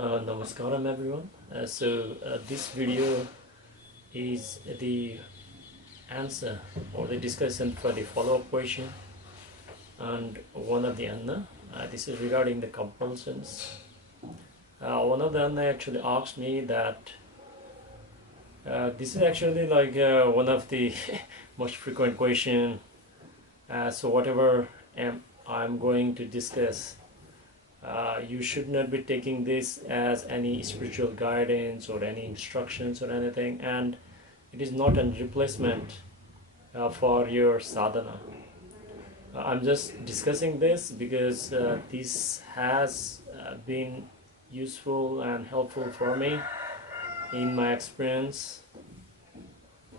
Namaskaram everyone. This video is the answer or the discussion for the follow-up question and one of the Anna. This is regarding the compulsions. One of the Anna actually asked me that this is actually like one of the most frequent question. So whatever I'm going to discuss, you should not be taking this as any spiritual guidance or any instructions or anything, and it is not a replacement for your sadhana. I'm just discussing this because this has been useful and helpful for me in my experience,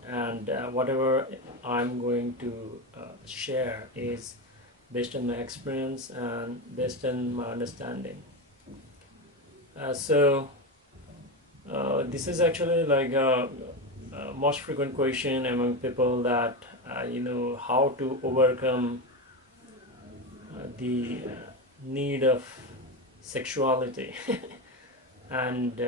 and whatever I'm going to share is based on my experience and based on my understanding. This is actually like a most frequent question among people that how to overcome the need of sexuality and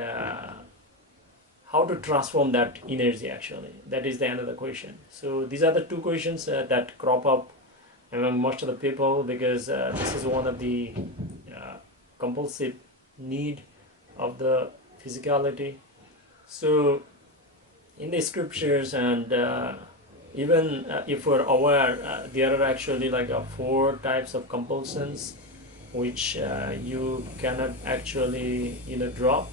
how to transform that energy. Actually, that is the end of the question. So these are the two questions that crop up among most of the people, because this is one of the compulsive need of the physicality. So in the scriptures and even if we're aware, there are actually like 4 types of compulsions which you cannot actually drop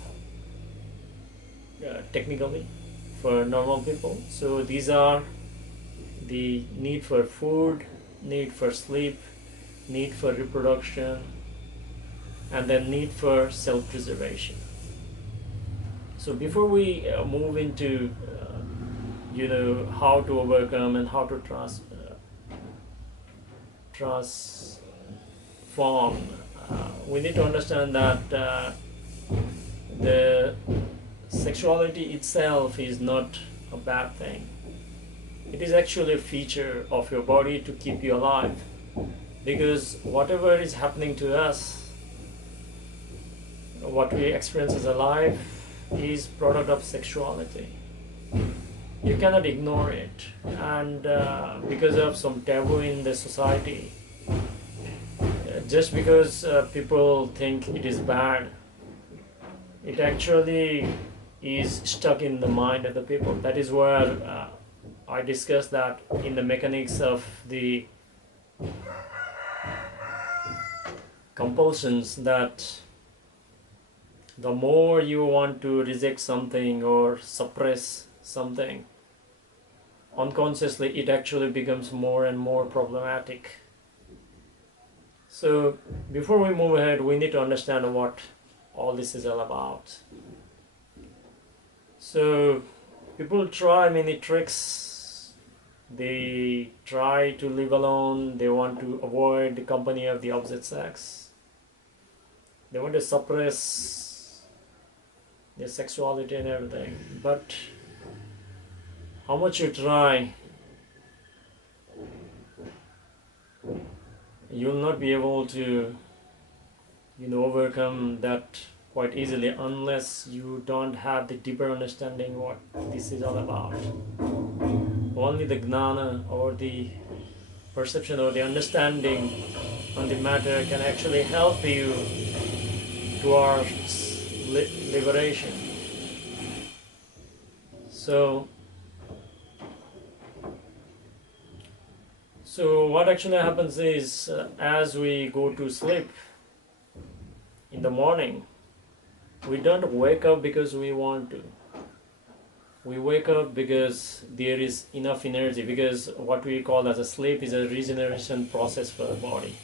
technically for normal people. So these are the need for food, need for sleep, need for reproduction, and then need for self-preservation. So before we move into how to overcome and how to transform, we need to understand that the sexuality itself is not a bad thing. It is actually a feature of your body to keep you alive, because whatever is happening to us, what we experience as a life, is product of sexuality. You cannot ignore it, and because of some taboo in the society, just because people think it is bad, it actually is stuck in the mind of the people. That is where I discussed that in the mechanics of the compulsions, that the more you want to reject something or suppress something, unconsciously it actually becomes more and more problematic. So before we move ahead, we need to understand what all this is all about. So people try many tricks. They try to live alone. They want to avoid the company of the opposite sex. They want to suppress their sexuality and everything. But how much you try, you'll not be able to overcome that quite easily unless you don't have the deeper understanding what this is all about. Only the gnana, or the perception or the understanding on the matter, can actually help you towards liberation. So what actually happens is, as we go to sleep in the morning, we don't wake up because we want to. We wake up because there is enough energy, because what we call as a sleep is a regeneration process for the body.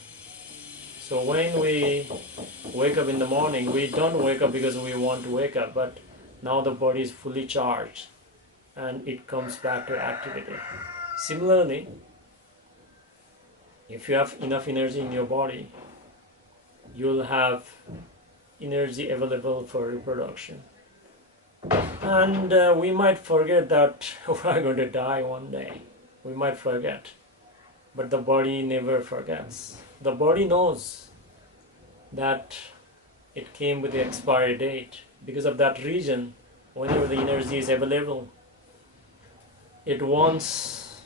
So when we wake up in the morning, we don't wake up because we want to wake up, but now the body is fully charged and it comes back to activity. Similarly, if you have enough energy in your body, you'll have energy available for reproduction. And we might forget that we're going to die one day. We might forget. But the body never forgets. The body knows that it came with the expiry date. Because of that reason, whenever the energy is available, it wants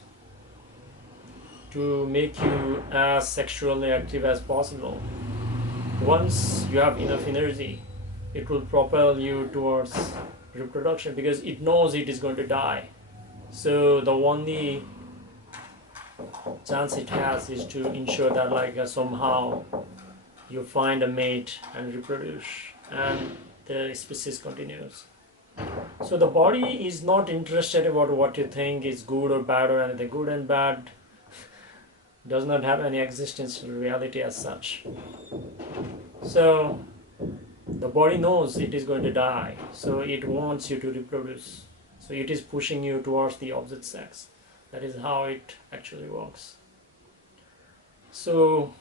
to make you as sexually active as possible. Once you have enough energy, it will propel you towards reproduction because it knows it is going to die. So the only chance it has is to ensure that somehow you find a mate and reproduce, and the species continues. So the body is not interested about what you think is good or bad or anything. Good and bad does not have any existential reality as such. So the body knows it is going to die, so it wants you to reproduce. So it is pushing you towards the opposite sex. That is how it actually works. So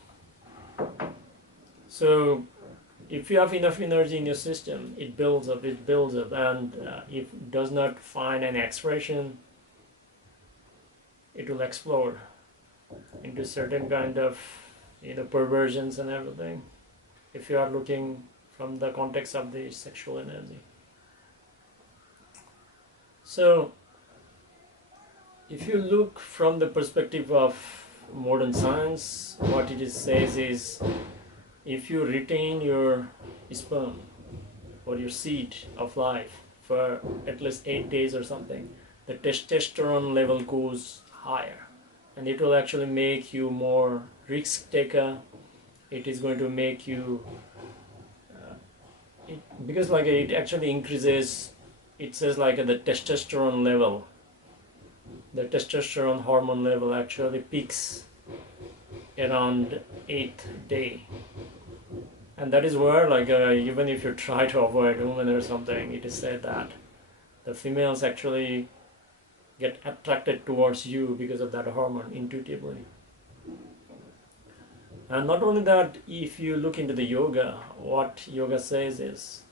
if you have enough energy in your system, it builds up, and if it does not find an expression, it will explode into certain kind of perversions and everything, if you are looking from the context of the sexual energy. So if you look from the perspective of modern science, what it says is, if you retain your sperm or your seed of life for at least 8 days or something, the testosterone level goes higher, and it will actually make you more risk taker. It is going to make you because it actually increases. It says the testosterone level, the testosterone hormone level actually peaks around 8th day, and that is where even if you try to avoid women or something, it is said that the females actually get attracted towards you because of that hormone intuitively. And not only that, if you look into the yoga, what yoga says is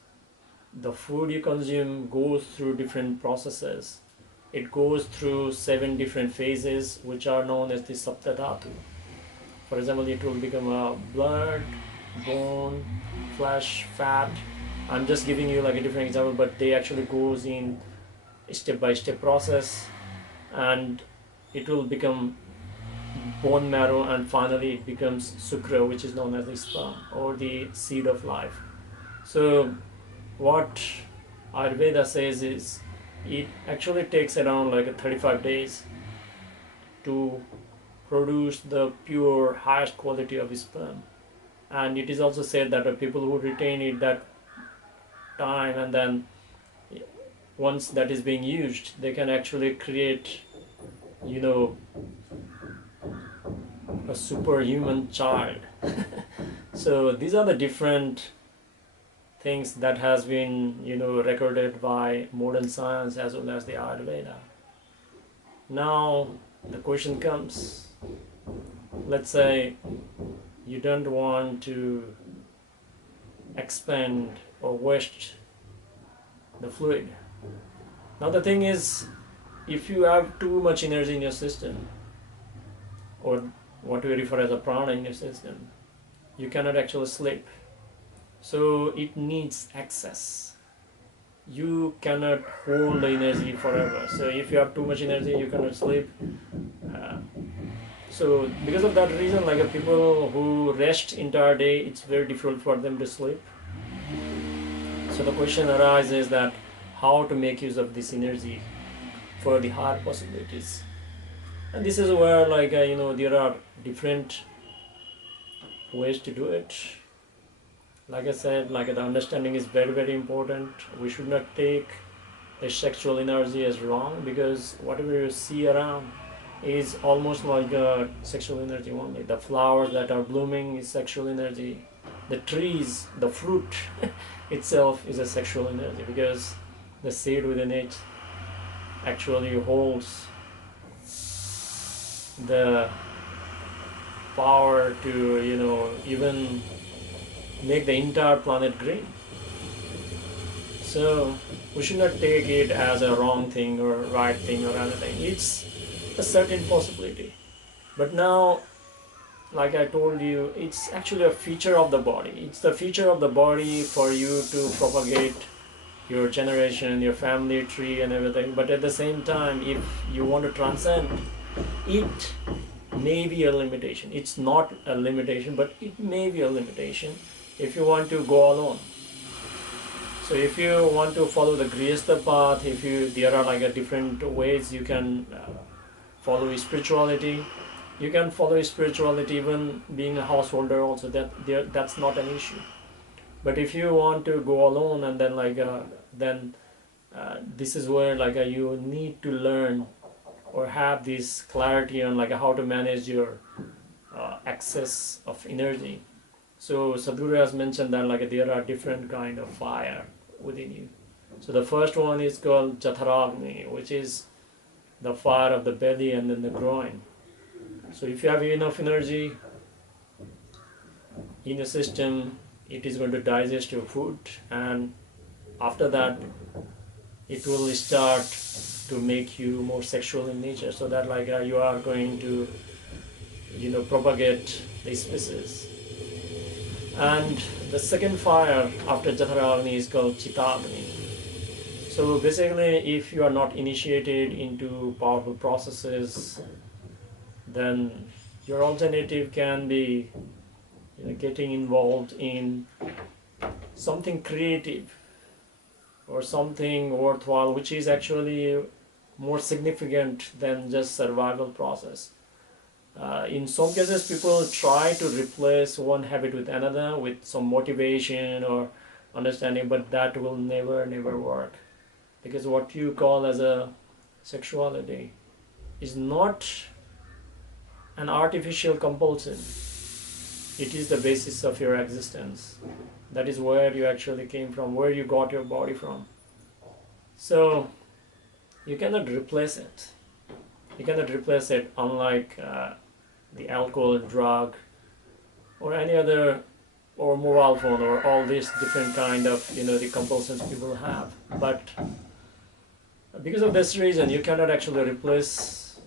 the food you consume goes through different processes. It goes through 7 different phases, which are known as the saptadhatu. For example, it will become a blood, bone, flesh, fat. I'm just giving you a different example, but they actually goes in step-by-step process, and it will become bone marrow, and finally it becomes sukra, which is known as the sperm or the seed of life. So what Ayurveda says is it actually takes around 35 days to produce the pure highest quality of sperm, and it is also said that the people who retain it that time, and then once that is being used, they can actually create a superhuman child. So these are the different things that has been recorded by modern science as well as the Ayurveda. Now the question comes, let's say you don't want to expand or waste the fluid. Now the thing is, if you have too much energy in your system, or what we refer as a prana in your system, you cannot actually sleep. So it needs access. You cannot hold the energy forever. So if you have too much energy, you cannot sleep. So because of that reason, people who rest entire day, it's very difficult for them to sleep. So the question arises that how to make use of this energy for the higher possibilities. And this is where there are different ways to do it. Like I said, the understanding is very, very important. We should not take the sexual energy as wrong, because whatever you see around is almost sexual energy only. The flowers that are blooming is sexual energy. The trees, the fruit itself is a sexual energy, because the seed within it actually holds the power to even make the entire planet green. So we should not take it as a wrong thing or right thing or anything. It's a certain possibility. But now like I told you, it's actually a feature of the body. It's the feature of the body for you to propagate your generation, your family tree and everything. But at the same time, if you want to transcend, it may be a limitation. It's not a limitation, but it may be a limitation if you want to go alone. So if you want to follow the Grihastha path, there are like a different ways you can follow spirituality. You can follow spirituality even being a householder also. That's not an issue. But if you want to go alone, and then this is where you need to learn or have this clarity on how to manage your excess of energy. So Sadhguru has mentioned that there are different kind of fire within you. So the first one is called Jatharagni, which is the fire of the belly and then the groin. So if you have enough energy in your system, it is going to digest your food, and after that it will start to make you more sexual in nature, so that you are going to propagate the species. And the second fire after Jatharagni is called Chitagni. So basically, if you are not initiated into powerful processes, then your alternative can be getting involved in something creative or something worthwhile, which is actually more significant than just survival process. In some cases, people try to replace one habit with another with some motivation or understanding, but that will never work, because what you call as a sexuality is not an artificial compulsion. It is the basis of your existence. That is where you actually came from, where you got your body from. So you cannot replace it. You cannot replace it, unlike the alcohol, drug, or any other, or mobile phone, or all these different kind of the compulsions people have. But because of this reason, you cannot actually replace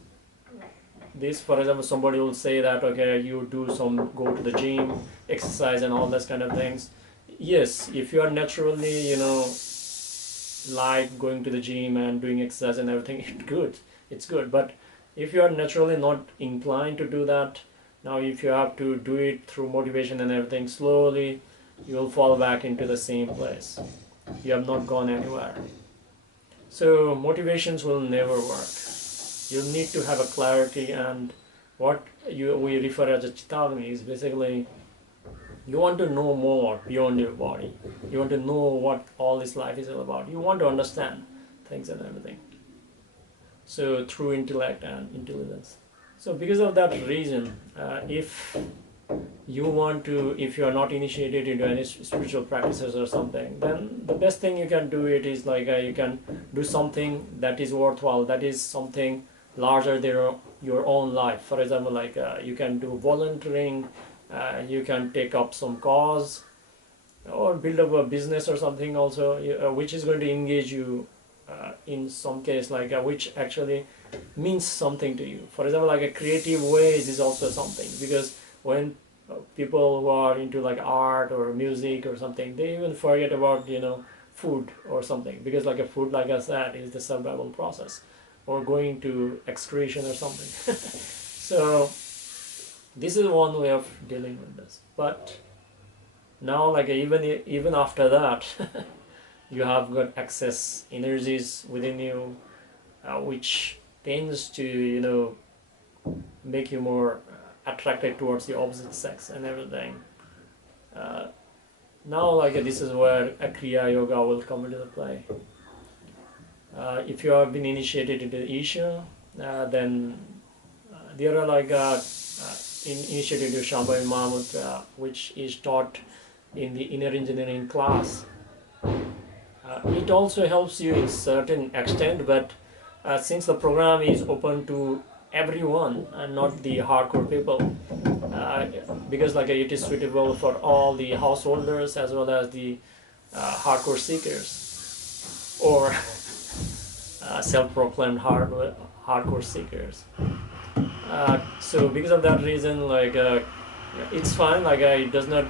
this. For example, somebody will say that, okay, you go to the gym, exercise and all those kind of things. Yes, if you are naturally like going to the gym and doing exercise and everything, it's good. But if you are naturally not inclined to do that, now if you have to do it through motivation and everything, slowly you will fall back into the same place. You have not gone anywhere. So motivations will never work. You need to have a clarity, and what we refer as a Chitagni is basically you want to know more beyond your body. You want to know what all this life is all about. You want to understand things and everything. So through intellect and intelligence. So because of that reason, if you are not initiated into any spiritual practices or something, then the best thing you can do is you can do something that is worthwhile, that is something larger than your own life. For example, you can do volunteering, you can take up some cause, or build up a business or something also, which is going to engage you in some case, which actually means something to you. For example, a creative ways is also something, because when people who are into art or music or something, they even forget about food or something, because a food, like I said, is the survival process, or going to excretion or something. So this is one way of dealing with this. But now even after that you have got excess energies within you, which tends to make you more attracted towards the opposite sex and everything. Now this is where a Kriya Yoga will come into the play. If you have been initiated into Isha, then there are initiated into Shambhavi Mahamudra, which is taught in the inner engineering class. It also helps you in certain extent, but since the program is open to everyone and not the hardcore people, because it is suitable for all the householders as well as the hardcore seekers, or self-proclaimed hardcore seekers. So because of that reason, like it's fine. Like it does not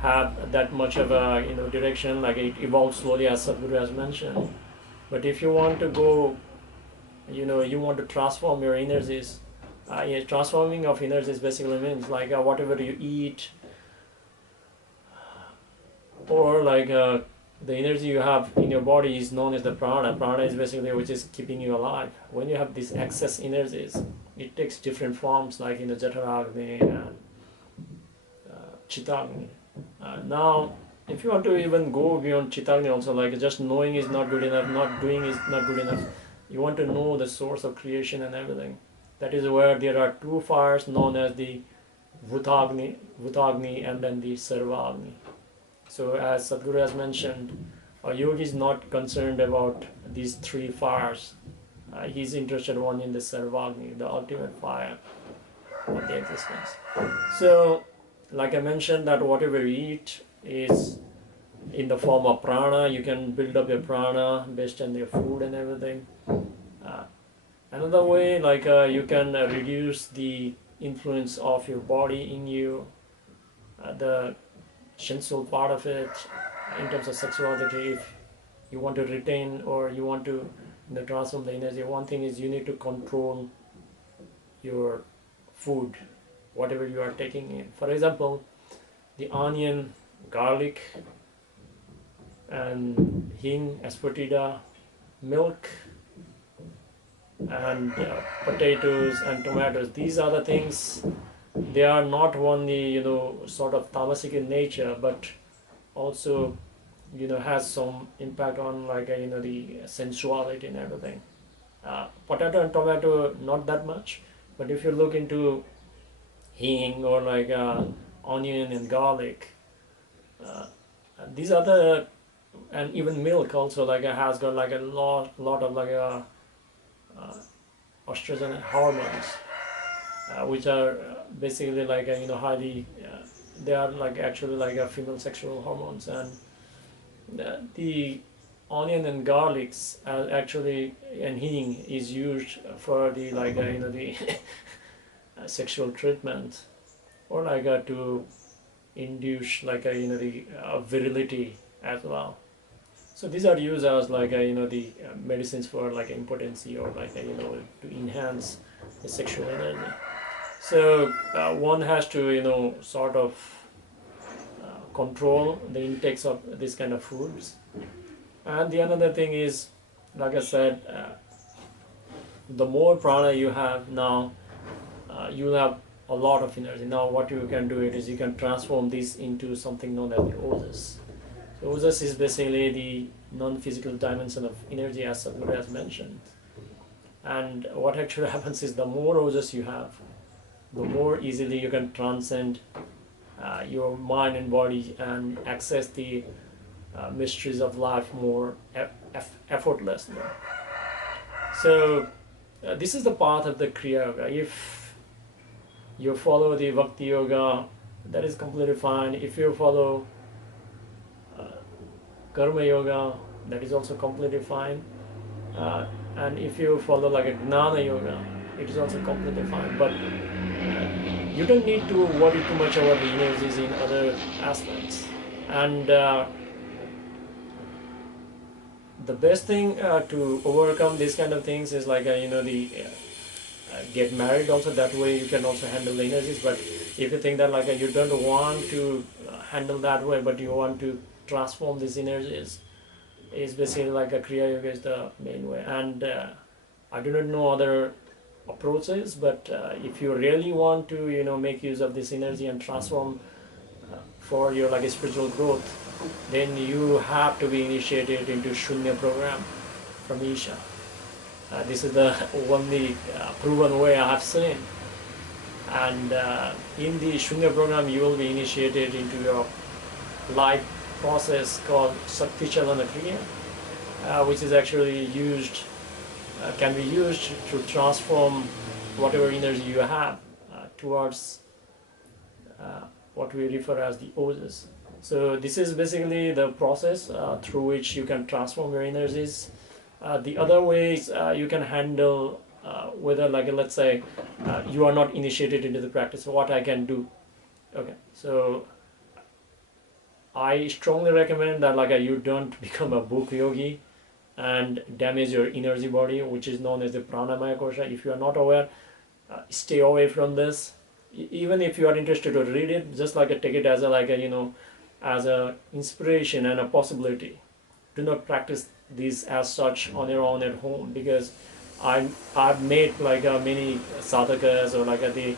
have that much of a direction. Like it evolves slowly, as Sadhguru has mentioned. But if you want to go, you want to transform your energies. Yeah, transforming of energies basically means like whatever you eat, or like the energy you have in your body is known as the prana. Prana is basically which is keeping you alive. When you have these excess energies, it takes different forms, like Jataragni and Chitagni. Now, if you want to even go beyond Chitagni also, like just knowing is not good enough, not doing is not good enough. You want to know the source of creation and everything. That is where there are two fires known as the Bhutagni and then the Sarvagni. So as Sadhguru has mentioned, a yogi is not concerned about these three fires. He's interested only in the Sarvagni, the ultimate fire of the existence. So, like I mentioned, that whatever you eat is in the form of prana. You can build up your prana based on your food and everything. Another way, like you can reduce the influence of your body in you, the sensual part of it, in terms of sexuality. If you want to retain or you want to transform the energy, one thing is you need to control your food, whatever you are taking in. For example, the onion, garlic, and hing, asafoetida, milk, and potatoes and tomatoes. These are the things. They are not only sort of tamasic in nature, but also has some impact on like the sensuality and everything. Potato and tomato not that much, but if you look into hing or like onion and garlic, these are the, and even milk also like has got like a lot of like estrogen hormones, which are basically like highly they are like actually like female sexual hormones. And the onion and garlics actually, and hing is used for the like the sexual treatment, or like to induce like the virility as well. So these are used as like the medicines for like impotency, or like to enhance the sexual energy. So one has to sort of control the intakes of this kind of foods. And the another thing is, like I said, the more prana you have now, you'll have a lot of energy. Now what you can do is you can transform this into something known as the ojas. So ojas is basically the non-physical dimension of energy, as Sadhguru has mentioned. And what actually happens is, the more ojas you have, the more easily you can transcend your mind and body and access the mysteries of life more effortlessly. So this is the path of the Kriya Yoga. If you follow the Bhakti Yoga, that is completely fine. If you follow Karma Yoga, that is also completely fine. And if you follow like a Gnana Yoga, it is also completely fine. But you don't need to worry too much about the energies in other aspects. And the best thing to overcome these kind of things is like get married also. That way you can also handle the energies. But if you think that like you don't want to handle that way, but you want to transform these energies, is basically like a Kriya Yoga is the main way. And I do not know other approaches, but if you really want to make use of this energy and transform for your like spiritual growth, then you have to be initiated into Shunya program from Isha. This is the only proven way I have seen. And in the Shunya program, you will be initiated into your life process called Sakti Chalana Kriya, which is actually used, can be used to transform whatever energy you have towards what we refer as the ojas. So this is basically the process through which you can transform your energies. The other ways you can handle whether like let's say you are not initiated into the practice, what I can do. Okay, so I strongly recommend that you don't become a book yogi and damage your energy body, which is known as the pranamaya kosha. If you are not aware, stay away from this. Even if you are interested to read it, just take it as as a inspiration and a possibility. Do not practice these as such on your own at home, because I've made many sadhakas, or they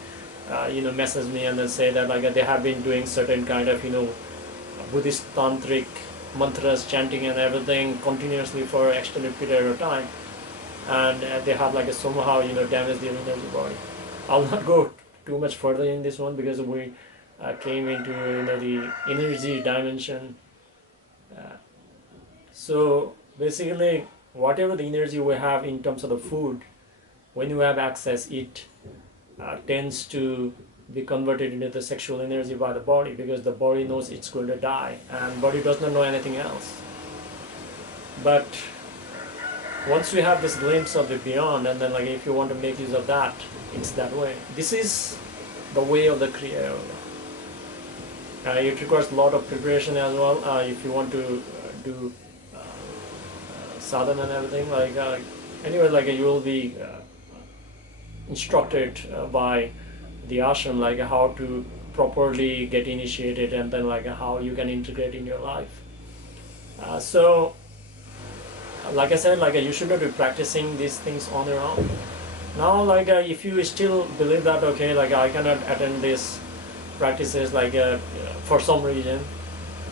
message me and then say that they have been doing certain kind of Buddhist tantric mantras, chanting and everything continuously for extended period of time, and they have somehow damaged their energy body. I'll not go too much further in this one, because we came into the energy dimension. So basically, whatever the energy we have in terms of the food, when you have access, it tends to be converted into the sexual energy by the body, because the body knows it's going to die and body does not know anything else. But once you have this glimpse of the beyond, and then if you want to make use of that, it's that way. This is the way of the Kriya Yoga. It requires a lot of preparation as well. If you want to do sadhana and everything, anyway, you will be instructed by the ashram how to properly get initiated, and then how you can integrate in your life. So like I said, you should not be practicing these things on your own. Now if you still believe that okay, I cannot attend these practices for some reason,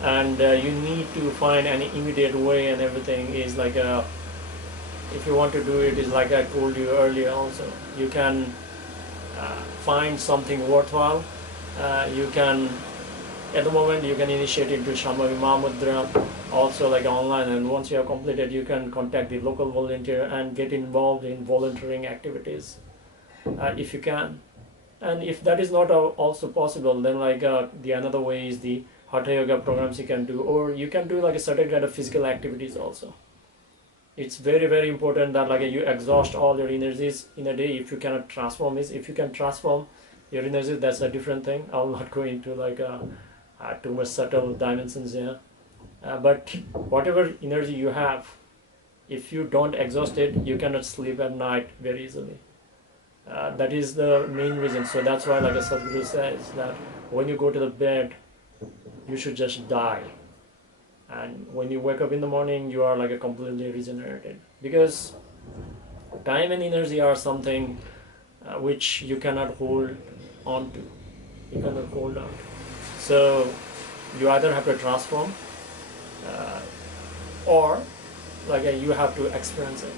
and you need to find an immediate way and everything, is if you want to do it, is I told you earlier also, you can find something worthwhile. You can, at the moment, you can initiate into Shambhavi Mahamudra also online, and once you have completed, you can contact the local volunteer and get involved in volunteering activities if you can. And if that is not also possible, then the another way is the Hatha Yoga programs you can do, or you can do a certain kind of physical activities also. It's very, very important that you exhaust all your energies in a day. If you cannot transform it, if you can transform your energies, that's a different thing. I'll not go into too much subtle dimensions here. But whatever energy you have, if you don't exhaust it, you cannot sleep at night very easily. That is the main reason. So that's why Sadhguru says that when you go to the bed, you should just die. And when you wake up in the morning, you are completely regenerated, because time and energy are something which you cannot hold on to. You cannot hold on. So you either have to transform or you have to experience it.